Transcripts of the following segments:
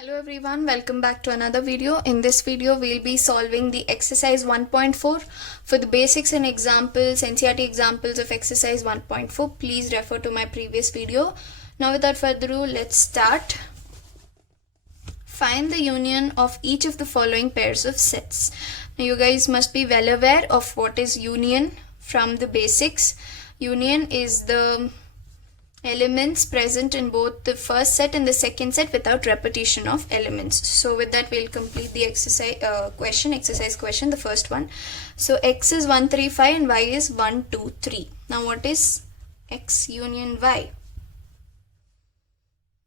Hello everyone, welcome back to another video. In this video, we'll be solving the exercise 1.4 for the basics and examples, NCERT examples of exercise 1.4. Please refer to my previous video. Now without further ado, let's start. Find the union of each of the following pairs of sets. Now you guys must be well aware of what is union from the basics. Union is the elements present in both the first set and the second set without repetition of elements. So with that we'll complete the exercise question, the first one. So x is 1 3 5 and y is 1 2 3. Now what is x union y?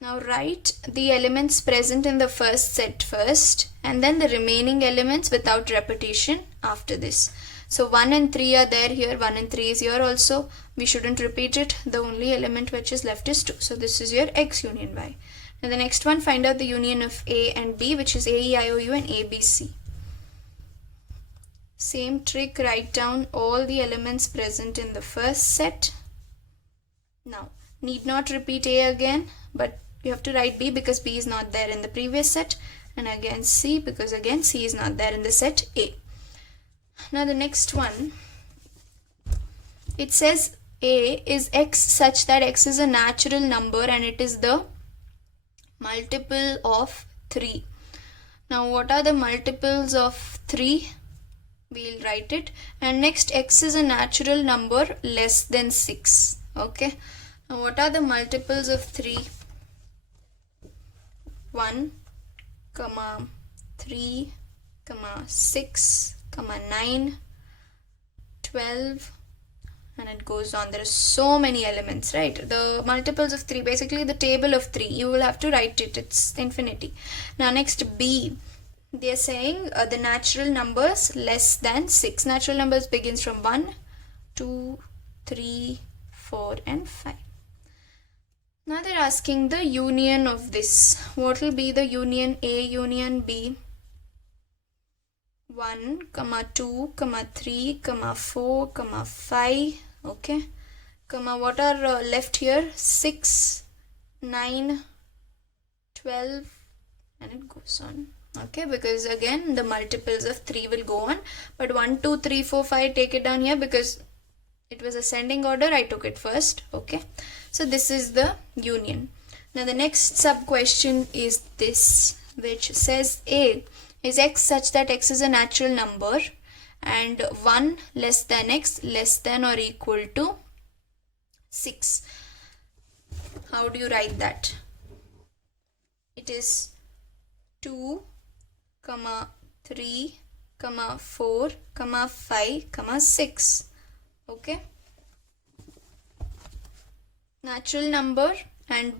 Now write the elements present in the first set first and then the remaining elements without repetition after this. So 1 and 3 are there here, 1 and 3 is here also. We shouldn't repeat it. The only element which is left is 2. So this is your x union y. Now the next one, find out the union of A and B, which is A, E, I, O, U and A, B, C. Same trick, write down all the elements present in the first set. Now, need not repeat A again, but you have to write B because B is not there in the previous set. And again C because again C is not there in the set A. Now the next one, it says A is x such that x is a natural number and it is the multiple of 3. Now what are the multiples of 3? We'll write it. And next, x is a natural number less than 6. Okay. Now what are the multiples of 3? 1, 3, 6, 9, 12, and it goes on. There are so many elements, right? The multiples of 3, basically the table of 3, you will have to write it. It's infinity. Now next, B, they are saying the natural numbers less than 6. Natural numbers begins from 1, 2, 3, 4 and 5. Now they're asking the union of this. What will be the union A union B? 1, 2, 3, 4, 5. Okay. What are left here? 6, 9, 12 and it goes on. Okay, because again the multiples of 3 will go on. But 1, 2, 3, 4, 5, take it down here because it was ascending order. I took it first. Okay. So this is the union. Now the next sub question is this, which says A is x such that x is a natural number and 1 less than x less than or equal to 6. How do you write that? It is 2, 3, 4, 5, 6. Okay. Natural number and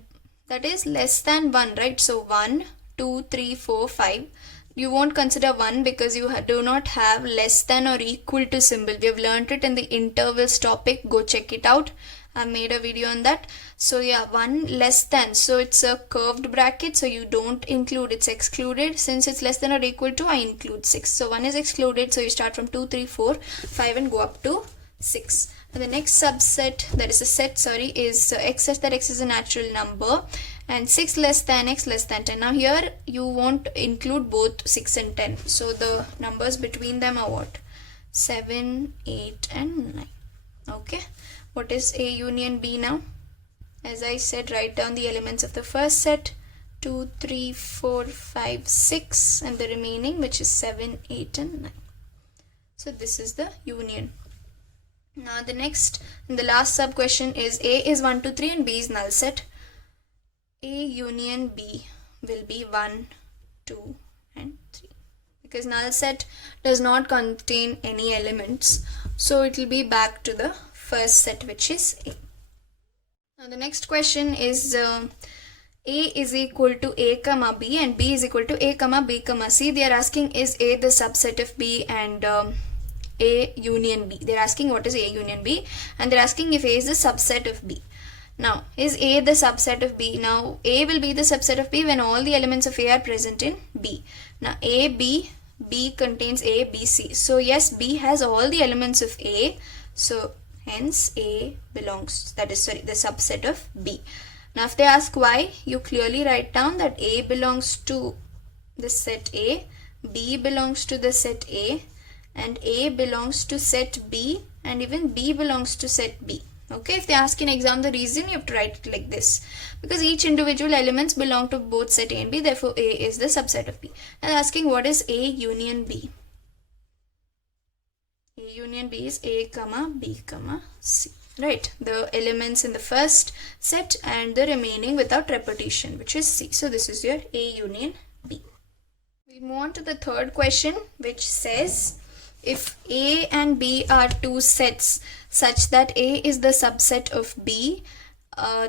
that is less than 1, right? So 1, 2, 3, 4, 5. You won't consider 1 because you do not have less than or equal to symbol. We have learned it in the intervals topic. Go check it out. I made a video on that. So yeah, 1 less than. So it's a curved bracket. So you don't include. It's excluded. Since it's less than or equal to, I include 6. So 1 is excluded. So you start from 2, 3, 4, 5 and go up to 6. And the next subset, that is a set, is x such that x is a natural number and 6 less than x less than 10. Now here you won't include both 6 and 10. So the numbers between them are what? 7, 8 and 9. Okay. What is A union B now? As I said, write down the elements of the first set. 2, 3, 4, 5, 6 and the remaining, which is 7, 8 and 9. So this is the union. Now the next and the last sub question is A is 1, 2, 3 and B is null set. A union B will be 1, 2 and 3 because null set does not contain any elements. So it will be back to the first set, which is A. Now the next question is A is equal to A comma B and B is equal to A comma B comma C. They are asking is A the subset of B and A union B. They're asking what is A union B and they're asking if A is the subset of B. Now, is A the subset of B? Now, A will be the subset of B when all the elements of A are present in B. Now, A, B contains A, B, C. So, yes, B has all the elements of A. So, hence A belongs, that is, the subset of B. Now if they ask why, you clearly write down that A belongs to the set A, B belongs to the set A, and A belongs to set B, and even B belongs to set B. Okay, if they ask in exam the reason, you have to write it like this, because each individual elements belong to both set A and B, therefore A is the subset of B. And asking what is A union B? A union B is A comma B comma C. Right, the elements in the first set and the remaining without repetition, which is C. So this is your A union B. We move on to the third question, which says if A and B are two sets such that A is the subset of B,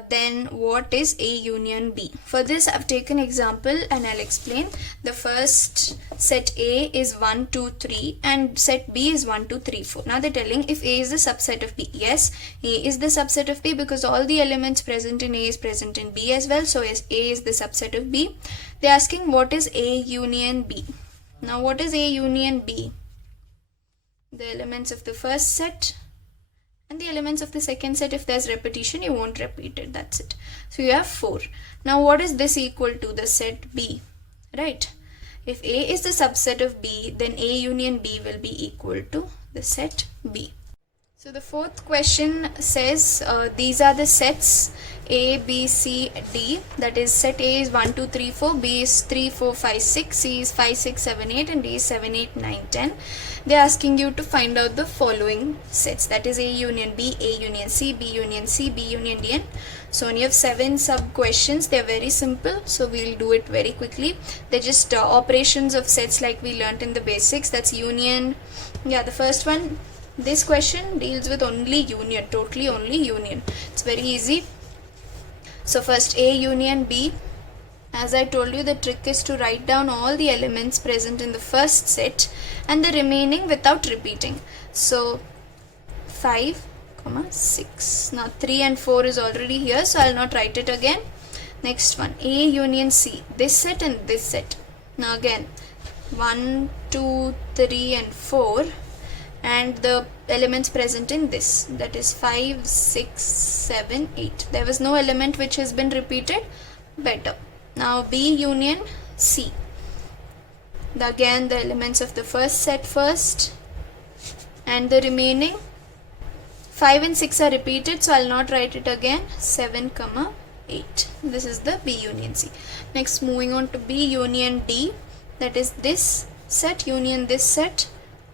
then what is A union B? For this I've taken example and I'll explain. The first set A is 1, 2, 3 and set B is 1, 2, 3, 4. Now they're telling if A is the subset of B. Yes, A is the subset of B because all the elements present in A is present in B as well. So yes, A is the subset of B. They're asking what is A union B. Now what is A union B? The elements of the first set and the elements of the second set. If there's repetition, you won't repeat it. That's it. So you have 4. Now what is this equal to? The set B, right? If A is the subset of B, then A union B will be equal to the set B. So the fourth question says these are the sets A, B, C, D. That is set A is 1, 2, 3, 4, B is 3, 4, 5, 6, C is 5, 6, 7, 8 and D is 7, 8, 9, 10. They are asking you to find out the following sets. That is A union B, A union C, B union C, B union D and so on. You have 7 sub questions. They are very simple. So we'll do it very quickly. They're just operations of sets like we learnt in the basics. That's union. Yeah, the first one. This question deals with only union, totally only union. It's very easy. So first A union B. As I told you, the trick is to write down all the elements present in the first set and the remaining without repeating. So 5, 6. Now 3 and 4 is already here, so I'll not write it again. Next one, A union C. This set and this set. Now again 1, 2, 3 and 4. And the elements present in this, that is 5, 6, 7, 8. There was no element which has been repeated. Better. Now B union C. Again the elements of the first set first and the remaining 5 and 6 are repeated, so I'll not write it again. 7, 8. This is the B union C. Next, moving on to B union D. That is this set union this set.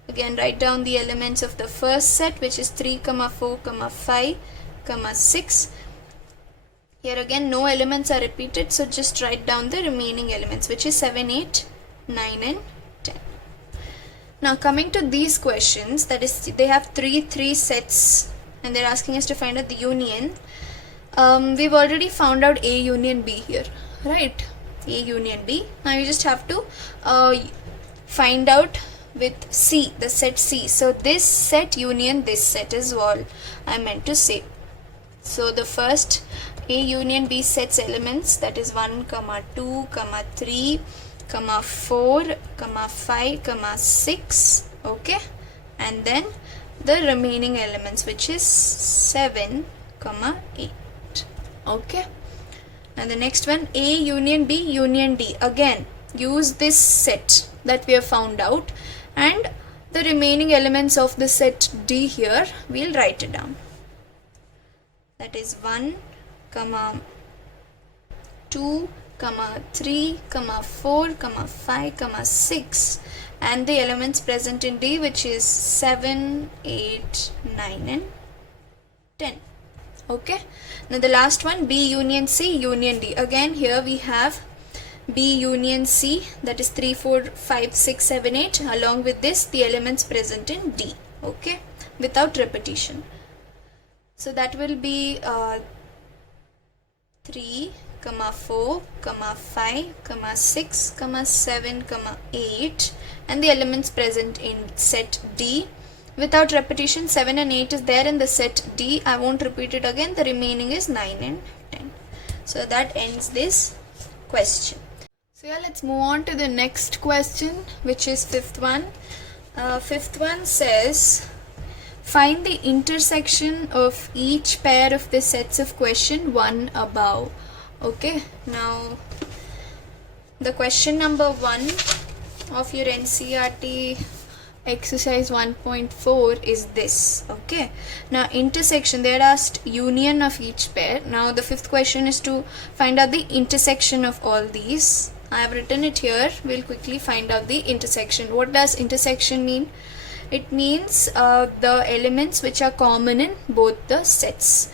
Again write down the elements of the first set, which is 3, 4, 5, 6. Here again no elements are repeated, so just write down the remaining elements, which is 7, 8, 9 and 10. Now coming to these questions, that is they have three sets and they're asking us to find out the union. We've already found out A union B here, right? A union B. Now you just have to find out with C, the set C. So this set union this set is all I meant to say. So the first A union B sets elements, that is 1, 2, 3, 4, 5, 6. Okay, and then the remaining elements, which is 7, 8. Okay, and the next one A union B union D. Again use this set that we have found out and the remaining elements of the set D here, we'll write it down. That is 1, 2, 3, 4, 5, 6 and the elements present in D, which is 7, 8, 9 and 10. Okay, now the last one B union C union D. Again here we have B union C, that is 3, 4, 5, 6, 7, 8. Along with this, the elements present in D. Okay, without repetition. So that will be 3, 4, 5, 6, 7, 8 and the elements present in set D. Without repetition, 7 and 8 is there in the set D. I won't repeat it again. The remaining is 9 and 10. So that ends this question. So yeah, let's move on to the next question, which is fifth one. Fifth one says, Find the intersection of each pair of the sets of question 1 above. Okay, now the question number 1 of your NCERT exercise 1.4 is this. Okay, now intersection, they had asked union of each pair. Now the fifth question is to find out the intersection of all these. I have written it here. We'll quickly find out the intersection. What does intersection mean? It means the elements which are common in both the sets.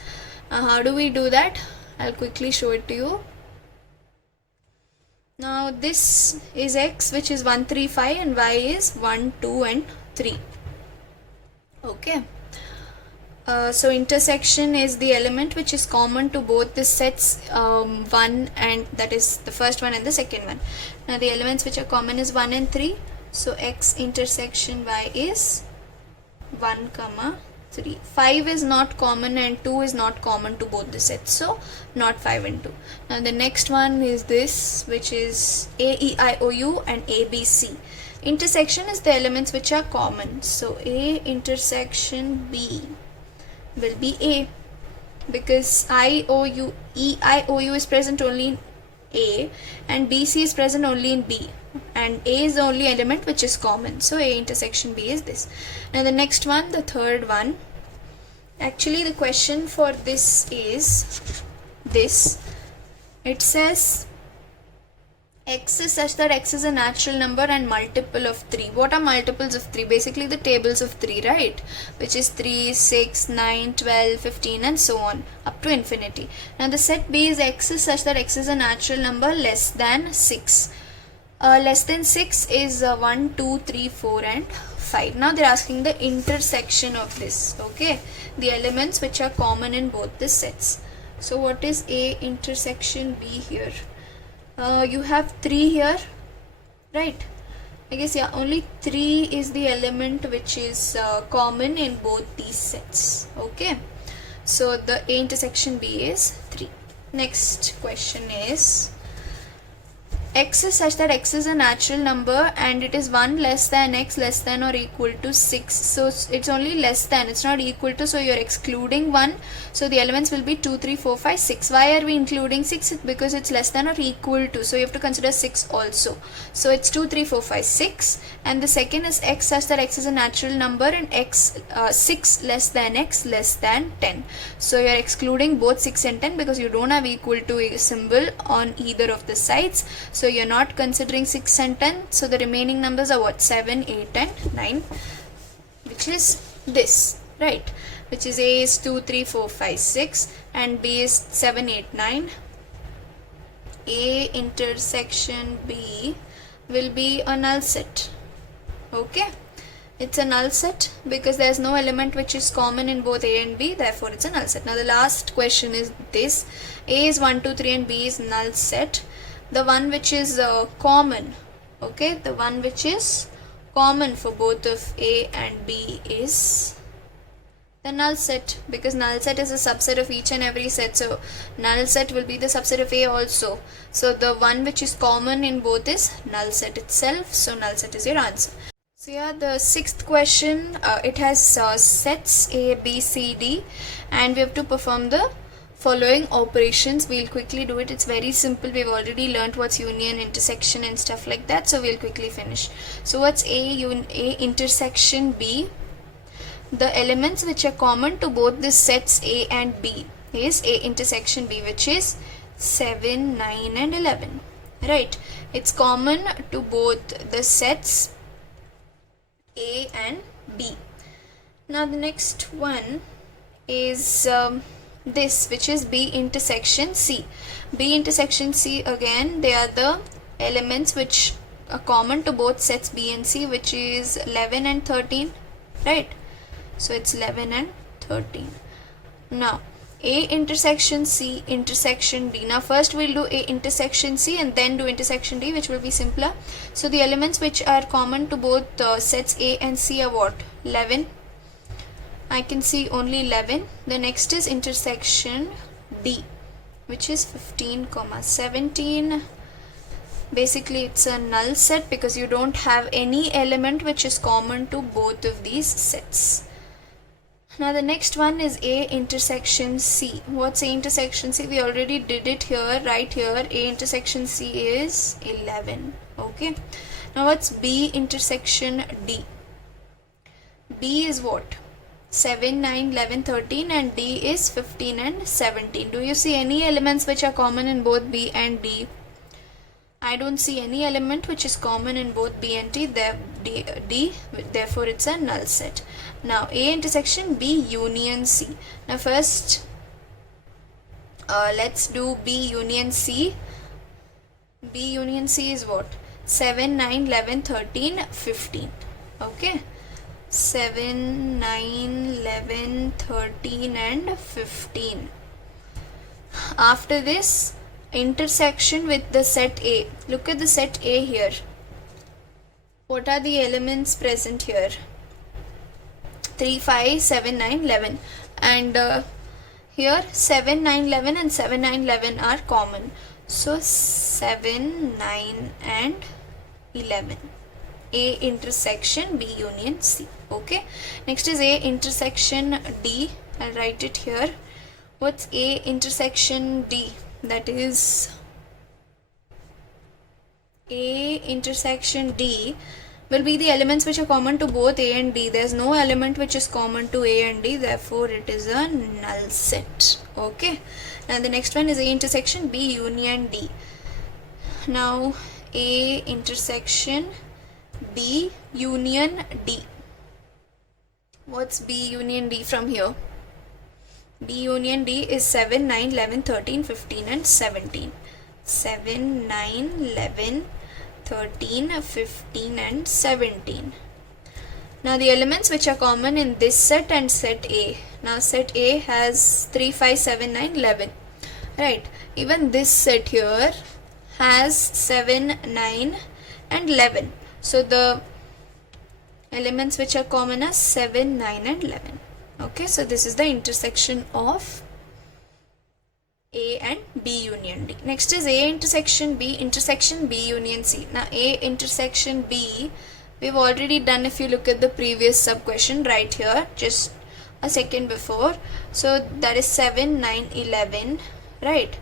How do we do that? I'll quickly show it to you. Now this is x, which is 1, 3, 5, and y is 1, 2 and 3. Okay. So intersection is the element which is common to both the sets 1 and, that is the first one and the second one. Now the elements which are common is 1 and 3. So x intersection y is 1, 3. 5 is not common and 2 is not common to both the sets, so not 5 and 2. Now the next one is this, which is A, E, I, O, U and A, B, C. Intersection is the elements which are common. So A intersection B will be A, because I, O, U, E, I, O, U is present only in A and B, C is present only in B, and A is the only element which is common. So A intersection B is this. Now the next one, the third one, actually the question for this is this. It says x is such that x is a natural number and multiple of 3. What are multiples of 3? Basically the tables of 3, right? Which is 3, 6, 9, 12, 15 and so on up to infinity. Now the set B is x is such that x is a natural number less than 6. Less than 6 is 1, 2, 3, 4 and 5. Now they're asking the intersection of this. Okay, the elements which are common in both the sets. So what is A intersection B here? You have 3 here, right? I guess, yeah, only 3 is the element which is common in both these sets. Okay, so the A intersection B is 3. Next question is, x is such that x is a natural number and it is 1 less than x less than or equal to 6. So it's only less than, it's not equal to, so you're excluding 1. So the elements will be 2, 3, 4, 5, 6. Why are we including 6? Because it's less than or equal to, so you have to consider 6 also. So it's 2, 3, 4, 5, 6. And the second is x such that x is a natural number and x 6 less than x less than 10. So you're excluding both 6 and 10 because you don't have equal to a symbol on either of the sides. So you're not considering 6 and 10. So the remaining numbers are what? 7, 8 and 9, which is this, right? Which is A is 2, 3, 4, 5, 6 and B is 7, 8, 9. A intersection B will be a null set. Okay, it's a null set because there's no element which is common in both A and B, therefore it's a null set. Now the last question is this. A is 1, 2, 3 and B is null set. The one which is common, okay, the one which is common for both of A and B is the null set, because null set is a subset of each and every set. So null set will be the subset of A also. So the one which is common in both is null set itself. So null set is your answer. So yeah, the sixth question, it has sets A, B, C, D, and we have to perform the following operations. We'll quickly do it. It's very simple. We've already learned what's union, intersection and stuff like that. So we'll quickly finish. So what's A intersection B? The elements which are common to both the sets A and B is A intersection B, which is 7, 9 and 11. Right. It's common to both the sets A and B. Now the next one is this, which is B intersection C. B intersection C, again they are the elements which are common to both sets B and C, which is 11 and 13, right? So it's 11 and 13. Now A intersection C intersection D. Now first we'll do A intersection C and then do intersection D, which will be simpler. So the elements which are common to both sets A and C are what? 11. I can see only 11. The next is intersection D, which is 15, 17. Basically it's a null set because you don't have any element which is common to both of these sets. Now the next one is A intersection C. What's A intersection C? We already did it here, right here. A intersection C is 11. Okay. Now what's B intersection D? D is what? 7, 9, 11, 13 and D is 15 and 17. Do you see any elements which are common in both B and D? I don't see any element which is common in both B and D, therefore it's a null set. Now A intersection B union C. Now first let's do B union C. B union C is what? 7, 9, 11, 13, 15. Okay. 7, 9, 11, 13 and 15. After this, intersection with the set A. Look at the set A here. What are the elements present here? 3, 5, 7, 9, 11. And here 7, 9, 11 and 7, 9, 11 are common. So 7, 9 and 11. A intersection B union C. Okay. Next is A intersection D. I'll write it here. What's A intersection D? That is A intersection D will be the elements which are common to both A and D. There's no element which is common to A and D, therefore it is a null set. Okay. Now the next one is A intersection B union D. Now A intersection B union D. What's B union D from here? B union D is 7, 9, 11, 13, 15 and 17. 7, 9, 11, 13, 15 and 17. Now the elements which are common in this set and set A. Now set A has 3, 5, 7, 9, 11. Right. Even this set here has 7, 9 and 11. So the elements which are common are 7, 9 and 11. Okay, so this is the intersection of A and B union D. Next is A intersection B union C. Now A intersection B, we've already done if you look at the previous sub question right here, just a second before. So that is 7, 9, 11, right?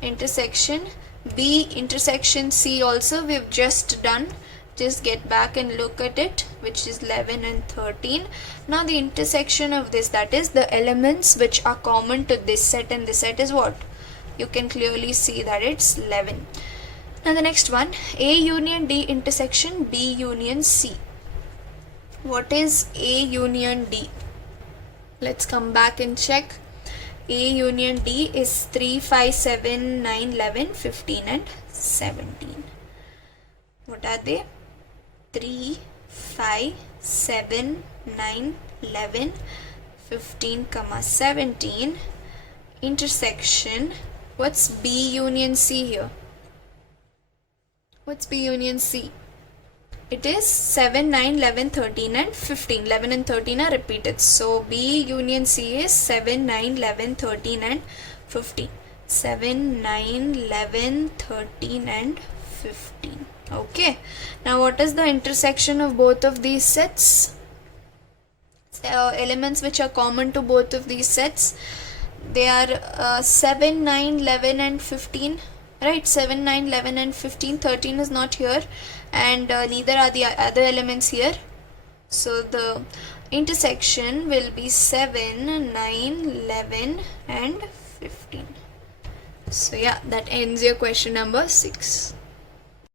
Intersection B intersection C also we've just done. Just get back and look at it, which is 11 and 13. Now the intersection of this, that is the elements which are common to this set and this set is what? You can clearly see that it's 11. Now the next one, A union D intersection B union C. What is A union D? Let's come back and check. A union D is 3, 5, 7, 9, 11, 15 and 17. What are they? 3, 5, 7, 9, 11, 15, 17. Intersection. What's B union C here? What's B union C? It is 7, 9, 11, 13 and 15. 11 and 13 are repeated. So B union C is 7, 9, 11, 13 and 15. 7, 9, 11, 13 and 15. Okay. Now what is the intersection of both of these sets? Elements which are common to both of these sets. They are 7, 9, 11 and 15. Right, 7, 9, 11 and 15. 13 is not here and neither are the other elements here. So the intersection will be 7, 9, 11 and 15. So yeah, that ends your question number 6.